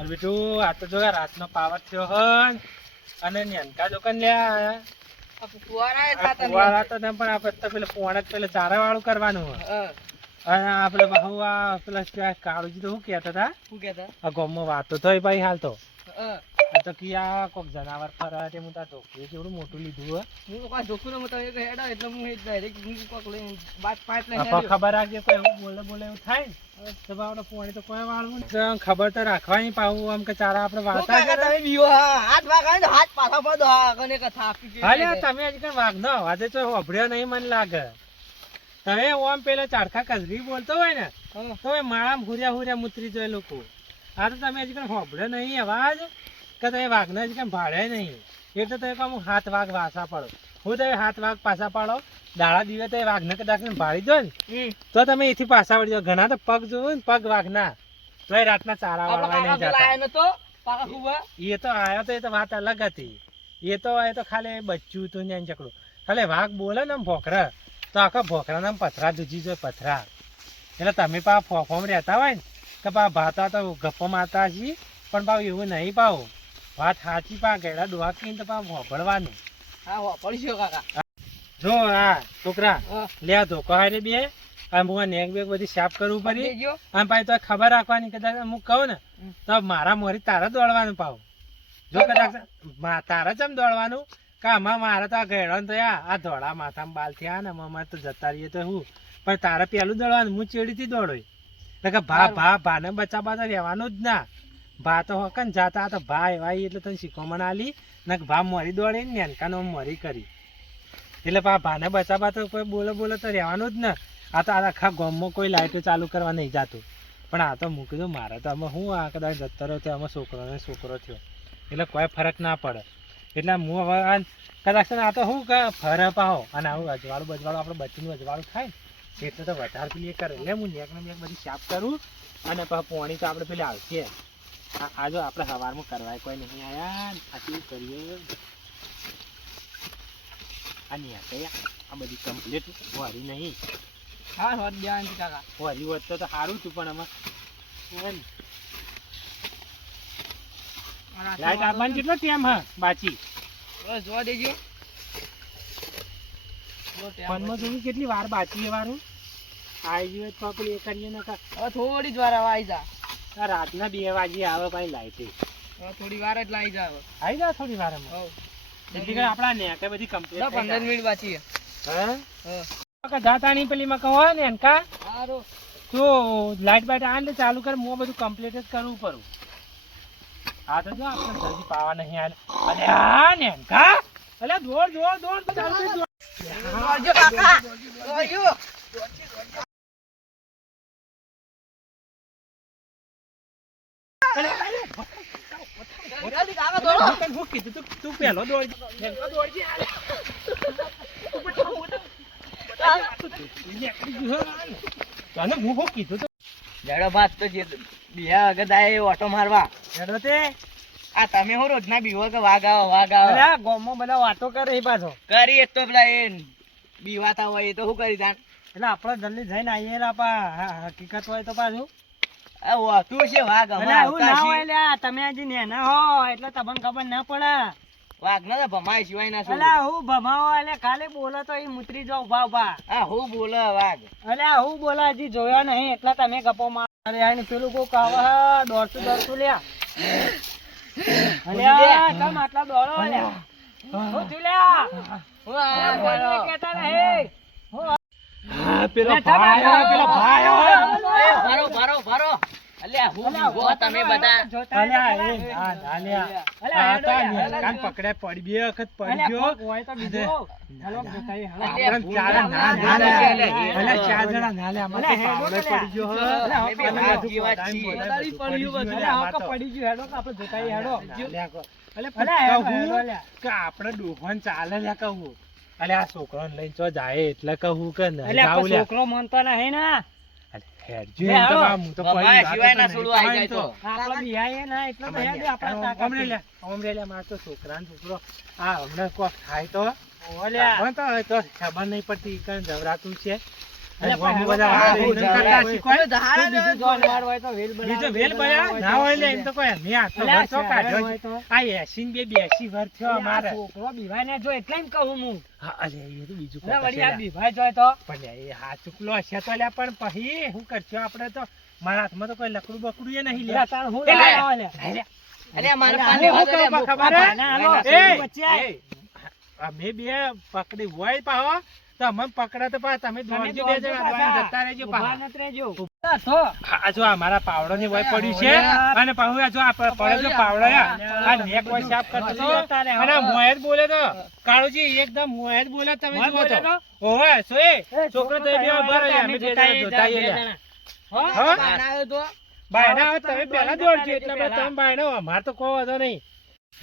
અને બીજું આ તો જો રાતનો પાવર થયો હન અને નેનકા દુકાન લ્યા ફુવારા તો ને પણ આપણે તો પેલે પોણે પેલે ચારા વાળું કરવાનું અને આપણે બહુ આ પેલા કાળુજી તો શું કહેતા હતા આ ગામમાં વાતો થઈ ભાઈ હાલ તો તો કે આ કોક જનાવર ફરા તે હું તાર ઢોકળું કેવડું મોટું લીધું હે હું કોઈ ઢોકળું મત એટલે એટલે હું ડાયરેક્ટ કોક લઈને બાદ પાઇપ લઈને ખબર રાખજે કોઈ એવું બોલે એવું થાય ને તો આપણે પોણી તો કોઈ વાળવું ને ખબર તો રાખવાની પાવું આમ કે ચારા આપણે વાળતા છે તમે બીઓ હાથ વાગાય તો હાથ પાછા પડો કને કે થાપી હાલે તમે હજી કઈ વાગ ના વાજે તો હોભળ્યો નહીં મને લાગે તમે ઓમ પેલા ચારખા કજરી બોલતો હોય ને તો એ માળામાં હુર્યા મુતરી જોય લોકો આ તો તમે હજી કઈ હોભળ્યો નહીં અવાજ કે તમે વાઘને હજી કઈ ભાડે નહીં એટલે તમે કહું હાથ વાઘ વાસા પડો હું તમે હાથ વાઘ પાછા પાડો દાડા દિવસે તો વાઘને કદાચ ભાડી દો ને તો તમે એથી પાછા વળી જાઓ ઘણા તો પગ જોવું ને પગ વાઘના તો એ રાતના ચારા વાળવા નહીં જતા એ તો આવ્યો તો એ તો વાત અલગ હતી એ તો ખાલી બચ્ચું હતું ને ચકડું ખાલી વાઘ બોલે ને ભોખરા તો આખા ભોખરાના પથરા દૂજી જોઈએ પથરા એટલે તમે પા ફોફોમ રહેતા હોય ને કે પા ભાતા તો ગપ્પો મારતા છીએ પણ પાવ એવું નહીં પાવ વાત સાચી પા ગેડા ડોહા કહીને તો પા ભોભળવાનું જો હા છોકરા લે ધોકો હારે બે આમ નેક બેગ બધી સાફ કરવું પડી આમ પાછી તો ખબર રાખવાની કદાચ હું કહું ને તો મારા મોરી તારે દોડવાનું પાવ જો કદાચ તારે ચમ દોડવાનું કે આમાં મારે તો આ ગેડો તો આ ધોળા માથામાં બાલ થયા ને અમારે તો જતા રહીએ તો હું પણ તારે પેલું દોડવાનું હું ચેડીથી દોડો કે ભાને બચાવવા તો રહેવાનું જ ના ભા તો હોક ને જાતા તો ભા એવા એટલે તને શીખવણ આલી ને ભા મરી દોડી ને નેનકાનો મરી કરી એટલે ભાને બચાવવા તો કોઈ બોલો તો રહેવાનું જ ને આ તો આખા ગામમાં કોઈ લાઇટો ચાલુ કરવા નહીં જતું પણ આ તો મૂકી દઉં મારે તો અમે હું આ કદાચ જતો રહ્યો થયો અમે છોકરો થયો એટલે કોઈ ફરક ના પડે એટલે હું હવે કદાચ આ તો શું કે ફરક આવો અને આવું અજવાળું આપણે બચ્ચીનું અજવાળું થાય ને એટલે તો વધારે પેલી કરે એટલે હું નેક બધી સાફ કરું અને પોણી તો આપણે પેલી આવશે આ જો આપણે સવારમાં કરવાય કોઈ નહીં આયા આટલું કરીએ આ બધી કમ્પ્લીટ વરી નહીં વરી હોત તો સારું હતું પણ આમાં લાઈટ આવવાનું કેટલો ટાઈમ હા બાચી જોવા દેજો ફોનમાં જોયું કેટલી વાર બાચી એ વારું આવી ગયું તો પેલી એ કરીએ ને થોડી જ વાર આવી જા રાતના 2 વાગે આવે ભાઈ લાઈટ થોડી વાર જ લાવી જાવ આવી જા થોડી વાર આપડા નેકે બધી કમ્પ્લીટ 15 મિનિટ બાકી હા જાતાની પેલી માં કહો ને એનકા સારું તો લાઈટ બાઈટ આને ચાલુ કર હું બધું કમ્પ્લીટ જ કરવું પડું આ તો જો આપણે જલ્દી પાવા નહીં આલે અરે આ ને એનકા અલે દોડ ચાલુ દોડજો કાકા દોડજો તું પેલો દોડ ઓટો મારવા આ તમે હું રોજના બીવો કે વાઘ આવો ગોમમાં બધા વાતો કરે પાછો કરી તો પેલા એ બીવાતા હોય એ તો શું કરી દાન એટલે આપડે જલ્દી જઈને આવીએ હકીકત હોય તો પાછું તું છે વાઘ તમે હજી નેના હો એટલે તમને ખબર ના પડે વાઘ ના ભમાય સિવાય ના હું ભમાવો એટલે ખાલી બોલો તો એ મુતરી જાવ ઉભા હા હું બોલે વાઘ અલે હું બોલે હજી જોયા નહીં એટલે તમે ગપો મારે પેલું કોઈ કાવા હા દોડતું લ્યા કેમ આટલા દોડો કેતા નહીં પેલો ભારો અલ્યા હું તમે બધા કાન પકડે પડી બે વખત પડી ગયો હોય તો બીજો હાલો જોતાઈ હાલો ચાર ના ચાર જણા ના લે અમારે પડી ગયો પડી ગયો હેડો આપણે જોતાઈ હેડો કે આપણે ડોફન ચાલે લે કહું અલે આ છોકરો લઈને ચો જાય એટલે કહું કે છોકરો મનતો નહીં ને ખબર નહીં પડતી જવરાતું છે ગોમમાં બધા કરતા શીખવાય. બીજો વેલ બયા ના હોય લે એમ તો કોઈ નહીં આતો વર્ષો કાઢ્યો આ 80 ને 82 વર્ષ થયો અમારે છોકરો બીવાય ને જો એટલે એમ કહું હું હા અરે એ તો બીજું અરે વળી આ બીવાય જોય તો પણ એ હા ચૂકલો હશે તો લ્યા પણ પછી શું કરશો આપણે તો મારા હાથમાં તો કોઈ લકડું બકડું એ નહીં લે તાર હું એ લે. લાવ્યો લે અરે મારે પાણી હું કહું ખબર હે? ના, હાલો, એ, બચ્યા. એ, અમે બે પકડી હોય પાહો તો અમને પકડે તો પાછા તમે દોડજો બે જણા દોડીને જતા રહેજો પાછા. ઉભા નત રહેજો. આ જો આ મારા પાવડો ની વય પડ્યું છે અને પાહુ આ જો આ પડેલો પાવડો આ નેક વય સાફ કરતો તો અને મોય જ બોલે તો કાળુજી એકદમ મોય જ બોલે તમે મોય જુઓ બોલે તો તો? ઓહે સોય છોકરો તો બે ઉભા રહે અમે બે જણા જોતા આવીએ લે. હા? બાયના હવે તમે પહેલા દોડજો એટલે પછી તમે બાયનો અમાર તો કોઈ વાંધો નહીં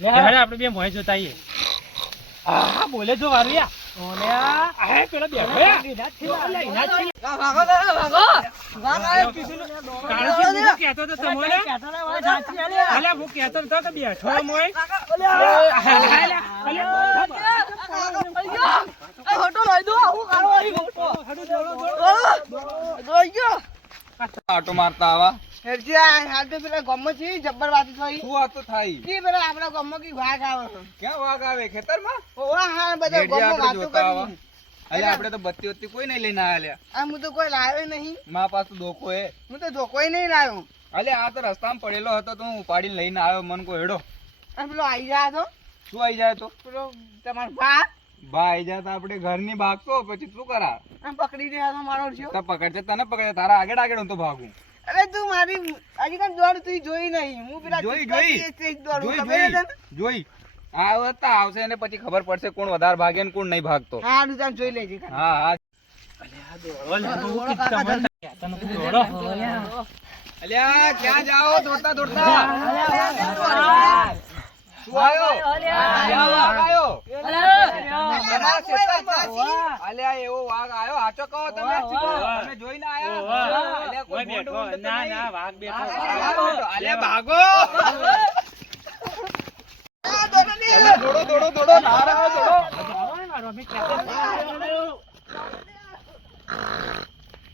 હેડે આપણે બે મોય જોતા આવીએ. હા બોલે જો વારું યા આ પેલો બેઠો યા. ઓલે એના જ છે. કાળુજી હું કહેતો તો તમને અલ્યા હું કહેતો તો કે બેઠો મોય આટો મારતા આવા પેલા ગામમાં છે જબ્બર વાત થઈ શું વાતો થાય કે પેલા આપણા ગામમાં કઈ વાઘ આવે ક્યાં વાઘ આવે ખેતરમાં ઓવા હા બધા ઘેર જે ગામમાં આપણે વાતો જોતા આવા. કરી અલ્યા આપણે તો બત્તી વત્તી કોઈ નહીં લઈને આયા આ હું તો કોઈ લાવ્યો નહીં મા પાસે ધોકો હે હું તો ધોકોય નહીં લાવ્યો અલ્યા આ તો રસ્તામાં પડેલો હતો તો હું ઉપાડીને લઈને આવ્યો મન કો હેડો અને પેલો આઈ જાય તો શું આવી જાય તો પેલો તમારો બા બા આવી જાય તો આપણે ઘરની ભાગતો પછી શું કરા આમ પકડી દે તો મારો છો તો પકડશે તને પકડે તારા આગળ આગળ હું તો ભાગું અરે તું મારી હજી કાંઈ દોડ તું જોઈ નહીં હું પેલા જોઈ, ચિત્તા જોઈ. તે જ દોડું. જોઈ ખબર છે તને? જોઈ આવતા આવશે ને પછી ખબર પડશે કોણ વધારે ભાગે ને કોણ નહીં ભાગતો હા તું તાર જોઈ લેજે હા હા અલ્યા ક્યાં જાઓ દોડતા દોડતા શું આયો ક્યાં વાઘ આયો અમારા ખેતરમાં. અલ્યા એવો વાઘ આયો સાચો કહો તમે તમે જોઈને આયા અલ્યા કોઈ મોટું ઊંટ તો ના નહીં. ના વાઘ બેઠો અલ્યા ભાગો અલ્યા દોડો દોડો દોડો દોડો ના દોડો